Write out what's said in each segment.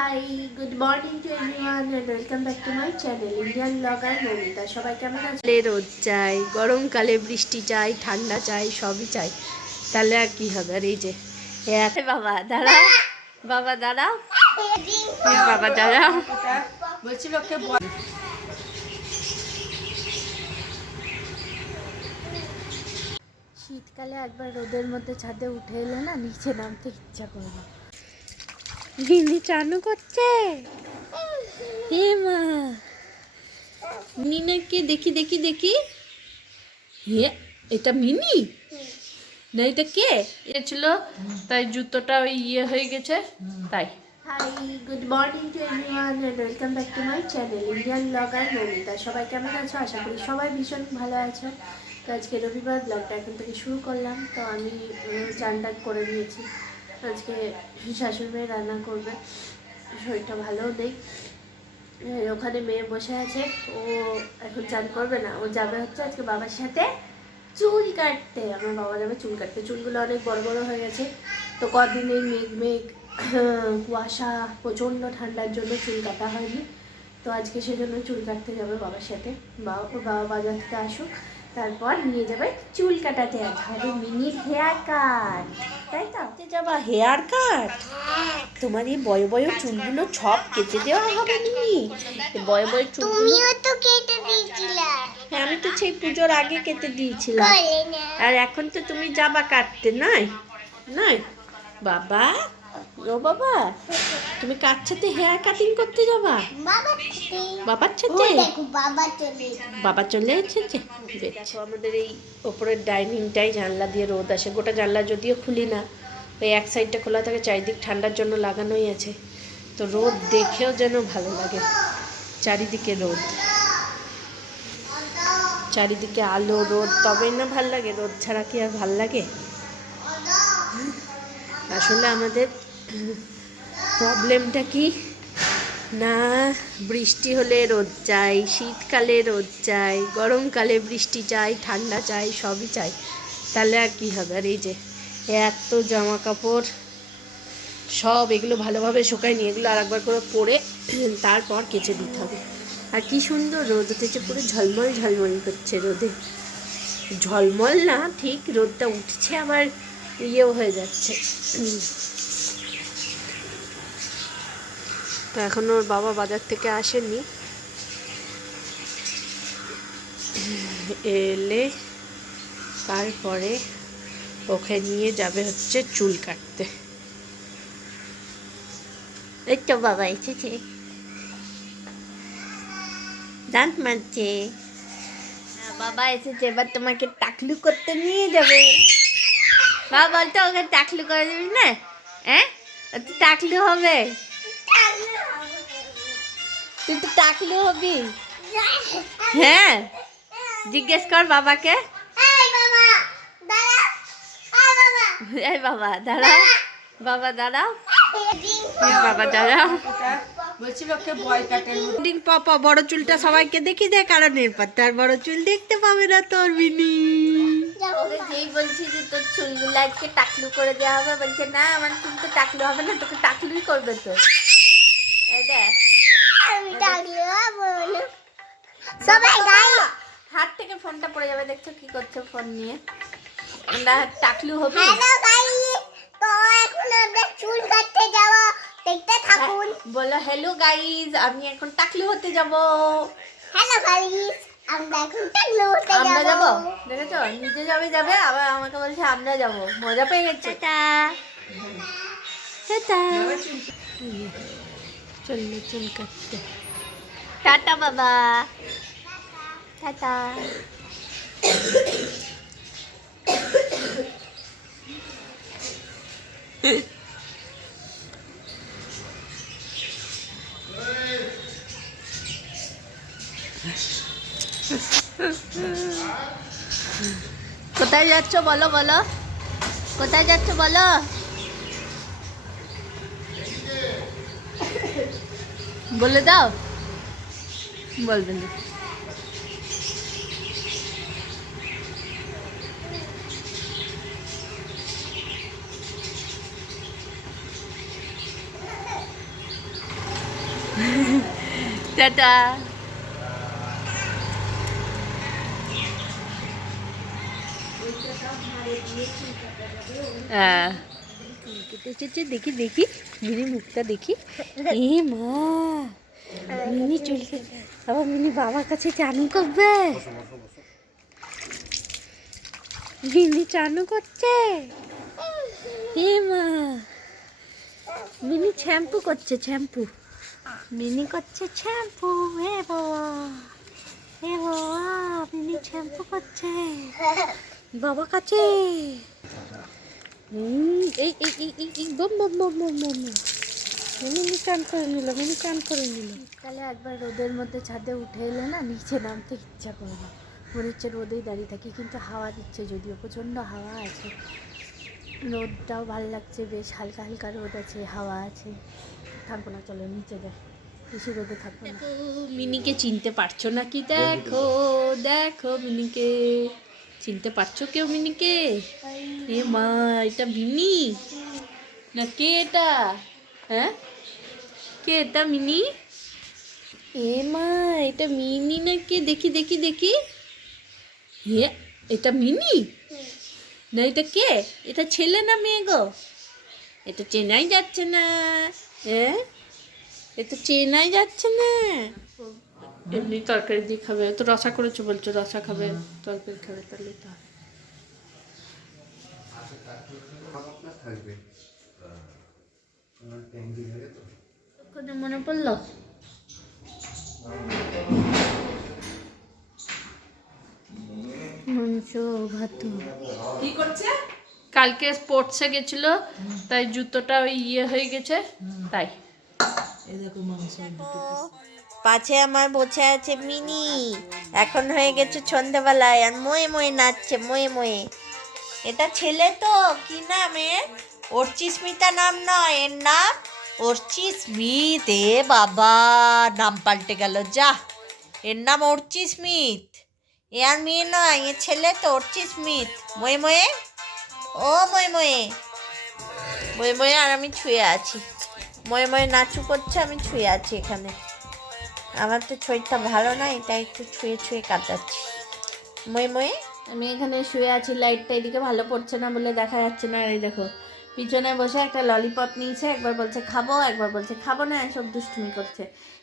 Hi good morning to everyone and welcome back to my channel Indian blogger Mamita সবাই কেমন আছে? রোদ চাই গরমকালে বৃষ্টি চাই ঠান্ডা চাই সবই চাই। তাহলে আর কি হবে? আর এই যে এক বাবা দাঁড়াও। বাবা দাঁড়া বাবা দাঁড়াও। বলছি লোককে বল। শীতকালে একবার রোদের মধ্যে ছাদে উঠে এলে না নিচে নামতে ইচ্ছা করে না। গিন্নি চানু করছে? হে মা। মিনাকে দেখি দেখি দেখি। হে, এটা মিনি? না, এটা কে? এ ছিল, তাই জুতোটা ওই ইয়ে হয়ে গেছে। তাই। Hi good morning to everyone and welcome back to my channel Indian blogger Mamita সবাই কেমন আছো? আশা করি সবাই ভীষণ ভালো আছো। তো আজকে রবিবার ব্লগটা এখন থেকে শুরু করলাম। তো আমি চান করে নিয়েছি। আজকে শাশুড়ি মেয়ে রান্না করবে, শরীরটা ভালোও নেই। ওখানে মেয়ে বসে আছে, ও এখন চান করবে না, ও যাবে হচ্ছে আজকে বাবার সাথে চুল কাটতে। আমার বাবা যাবে চুল কাটতে। চুলগুলো অনেক বড় বড় হয়ে গেছে। তো কদিন মেঘ মেঘ, কুয়াশা, প্রচণ্ড ঠান্ডার জন্য চুল কাটা হয়নি। তো আজকে সেজন্য চুল কাটতে যাবে বাবার সাথে। বাবা ওর বাবা বাজার থেকে আসুক, তারপর নিয়ে যাবে চুল কাটাতে। হবে মিনিট হেয়ার কাট। তাই তো? যে যাবা হেয়ার কাট তোমার এই বয় বয় চুলগুলো সব কেটে দেওয়া হবে মিনি বয়ে বয় চুলগুলো তুমিও তো কেটে দিয়েছিলে। হ্যাঁ আমি তো সেই পুজোর আগে কেটে দিয়েছিলাম। আর এখন তো তুমি যাবা কাটতে নাই নাই বাবা ও বাবা তুমি কার সাথে হেয়ার কাটিং করতে যাবা? বাবার সাথে। বাবা চলে বাবা চলে এসেছে? দেখো আমাদের এই ওপরের ডাইনিংটাই জানলা দিয়ে রোদ আসে। গোটা জানলা যদিও খুলি না ওই এক সাইডটা খোলা থাকে চারিদিক ঠান্ডার জন্য লাগানোই আছে। তো রোদ দেখেও যেন ভালো লাগে চারিদিকে রোদ। চারিদিকে আলো রোদ তবেই না ভালো লাগে? রোদ ছাড়া কি আর ভালো লাগে? আসলে আমাদের প্রবলেমটা কি? না, বৃষ্টি হলে রোদ চাই, শীতকালে রোদ চাই, গরমকালে বৃষ্টি চাই, ঠান্ডা চাই, সবই চাই। তাহলে আর কী হবে? আর এই যে এত জামা কাপড় সব এগুলো ভালোভাবে শুকায় নিয়ে এগুলো আর একবার করে পরে তারপর কেচে দিতে হবে। আর কি সুন্দর রোদ, উঠেছে পুরো ঝলমল ঝলমল করছে রোদে। ঝলমল না, ঠিক রোদটা উঠছে, আবার ইয়েও হয়ে যাচ্ছে। তো এখন ওর বাবা বাজার থেকে আসেনি এলে তারপরে ওকে নিয়ে যাবে হচ্ছে চুল কাটতে। এই তো বাবা এসেছে। দাঁত মারছে হ্যাঁ, বাবা এসেছে এবার তোমাকে টাকলু করতে নিয়ে যাবে। বাবা বলতো ওকে টাকলু করে দিবি না? হ্যাঁ? টাকলু হবে। তুই তো টাকলু হবি। হ্যাঁ জিজ্ঞেস কর বাবাকে। এই বাবা দাঁড়া। বাবা। এই বাবা দাঁড়াও। বাবা দাঁড়াও। বাবা দাঁড়াও। ডিং পাপা বড় চুলটা সবাইকে দেখি কারণ এরপর তার বড় চুল দেখতে পাবে না তোর বিনি ওকে যেই বলছি যে তোর চুলগুলো আজকে টাকলু করে দেওয়া হবে বলছে না আমার চুল তো টাকলু হবে না তোকে টাকলুই করবে তো। এই দেখ। সবাই গাই হাত থেকে ফোনটা পড়ে যাবে দেখছ কি করছে ফোন নিয়ে। আমরা টাকলু হবে? হ্যালো গাইস তো এখন আমরা চুল কাটতে যাব। দেখতে থাকুন। বলো হ্যালো গাইজ আমি এখন টাকলু হতে যাব। হ্যালো গাইস আমরা এখন টাকলু হতে আমরা যাব। যাব? দেখেছ? নিজে যাবে যাবে আবার আমাকে বলছে আমরা যাব। মজা পেয়ে গেছে। টাটা। টাটা। চলল চুল কাটতে। টাটা বাবা। টাটা। কোথায় যাচ্ছ বলো বলো? কোথায় যাচ্ছ বলো? বলে দাও। বলবে না টাটা। হ্যাঁ। দেখি দেখি, মিনি মুখটা দেখি। এ মা, মিনি চুলকে আবার মিনি বাবার কাছে চানু করবে। মিনি চানু করছে। এ মা, মিনি শ্যাম্পু করছে, শ্যাম্পু। মিনি করছে শ্যাম্পু হে বাবা হে বাবা, মিনি শ্যাম্পু করছে। বাবা কাছে। এই এই এই এই এই বম বম বম বম বম। মিনি চান করে নিল মিনি চান করে নিল। শীতকালে একবার রোদের মধ্যে ছাদে উঠে এলে না নিচে নামতে ইচ্ছা করে না। মনে হচ্ছে রোদেই দাঁড়িয়ে থাকি কিন্তু হাওয়া দিচ্ছে যদিও প্রচণ্ড হাওয়া আছে। রোদটাও ভালো লাগছে বেশ হালকা হালকা রোদ আছে হাওয়া আছে। থাকব না চলো নিচে যাই। বেশি রোদে থাকব না। মিনিকে চিনতে পারছ নাকি? দেখো দেখো মিনিকে। চিনতে পারছ কেউ মিনিকে? এ মা, এটা মিনি? না, কে এটা? হ্যাঁ? কে এটা মিনি? এ মা, এটা মিনি না কে? দেখি দেখি দেখি। হে, এটা মিনি? না, এটা কে? এটা ছেলে না মেয়ে গো? এটা চেনাই যাচ্ছে না। হ্যাঁ? এটা চেনাই যাচ্ছে না। এমনি তরকারি দিয়ে খাবে। তো রসা করেছ বলছো রসা খাবে তরকারি খাবে তাহলে তো। মনে পড়ল? মাংস ভাত কি করছে? কালকে স্পোর্টসে গেছিল তাই জুতোটা ওই ইয়ে হয়ে গেছে তাই। পাছে আমার বসে আছে মিনি। এখন হয়ে গেছে সন্ধ্যাবেলায় আর ময়ে ময়ে নাচছে, ময়ে ময়ে। এটা ছেলে তো, কি নাম এর? অর্চিস্মিতা নাম নয়, এর নাম অর্চি স্মিথ এ বাবা, নাম পাল্টে গেল, যা। এর নাম অর্চি স্মিথ এ আর মেয়ে নয়, এ ছেলে তো অর্চি স্মিথ ময়ে ময়ে? ও ময়ে ময়ে। ময়ে ময়ে আর আমি ছুঁয়ে আছি। ময়ে ময়ে নাচু করছে, আমি ছুঁয়ে আছি এখানে। আমার তো শরীরটা ভালো নাই, তাই একটু ছুঁয়ে ছুঁয়ে কাটাচ্ছি ময়ে ময়ে আমি এখানে শুয়ে আছি, লাইটটা এদিকে ভালো পড়ছে না বলে দেখা যাচ্ছে না। আর এই দেখো, পিছনে বসে একটা ললিপপ নিয়েছে, একবার বলছে খাব, একবার বলছে খাব না এসব দুষ্টুমি করছে।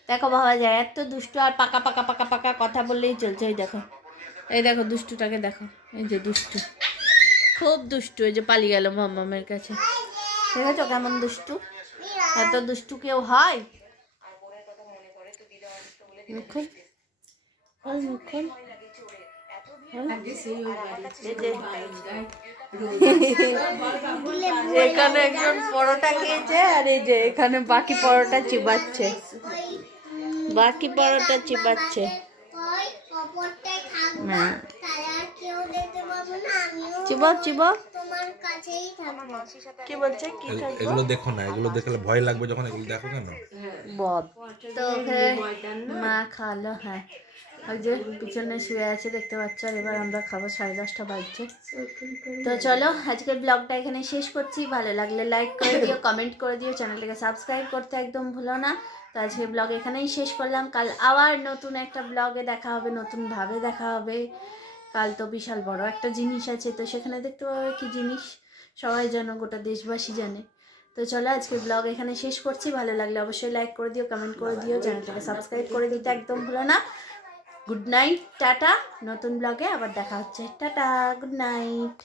দেখো ভাবা যায় এত দুষ্টু আর পাকা পাকা পাকা পাকা কথা বললেই চলছে, এই দেখো। এই দেখো দুষ্টুটাকে দেখো, এই যে দুষ্টু। খুব দুষ্টু, এই যে পালিয়ে গেল মাম্মামের কাছে। দেখেছ কেমন দুষ্টু? এত দুষ্টু কেউ হয়? মুখুন খোল মুখুন এখানে একজন পরোটা খেয়েছে আর এই যে এখানে বাকি পরোটা চিবাচ্ছে। বাকি পরোটা চিবাচ্ছে। ওই চিবাও চিবাও কি বলছে? কি এগুলো দেখো না এগুলো দেখলে ভয় লাগবে যখন এগুলো দেখো কেন? বদ তো মা খাওয়ালো হ্যাঁ। ওই যে পিছনে শুয়ে আছে দেখতে পাচ্ছ? আর এবার আমরা খাব সাড়ে দশটা বাজছে। তো চলো আজকের ব্লগটা এখানে শেষ করছি। ভালো লাগলে লাইক করে দিও কমেন্ট করে দিও চ্যানেলটাকে সাবস্ক্রাইব করতে একদম ভুলো না। তো আজকে ব্লগ এখানেই শেষ করলাম। কাল আবার নতুন একটা ব্লগে দেখা হবে নতুনভাবে দেখা হবে। কাল তো বিশাল বড় একটা জিনিস আছে তো সেখানে দেখতে পাবে কি জিনিস? সবাই যেন গোটা দেশবাসী জানে। তো চলো আজকের ব্লগ এখানে শেষ করছি। ভালো লাগলে অবশ্যই লাইক করে দিও কমেন্ট করে দিও, চ্যানেলটাকে সাবস্ক্রাইব করে দিতে একদম ভুলো না। Good night tata. নতুন ব্লগে আবার দেখা হচ্ছে। Tata good night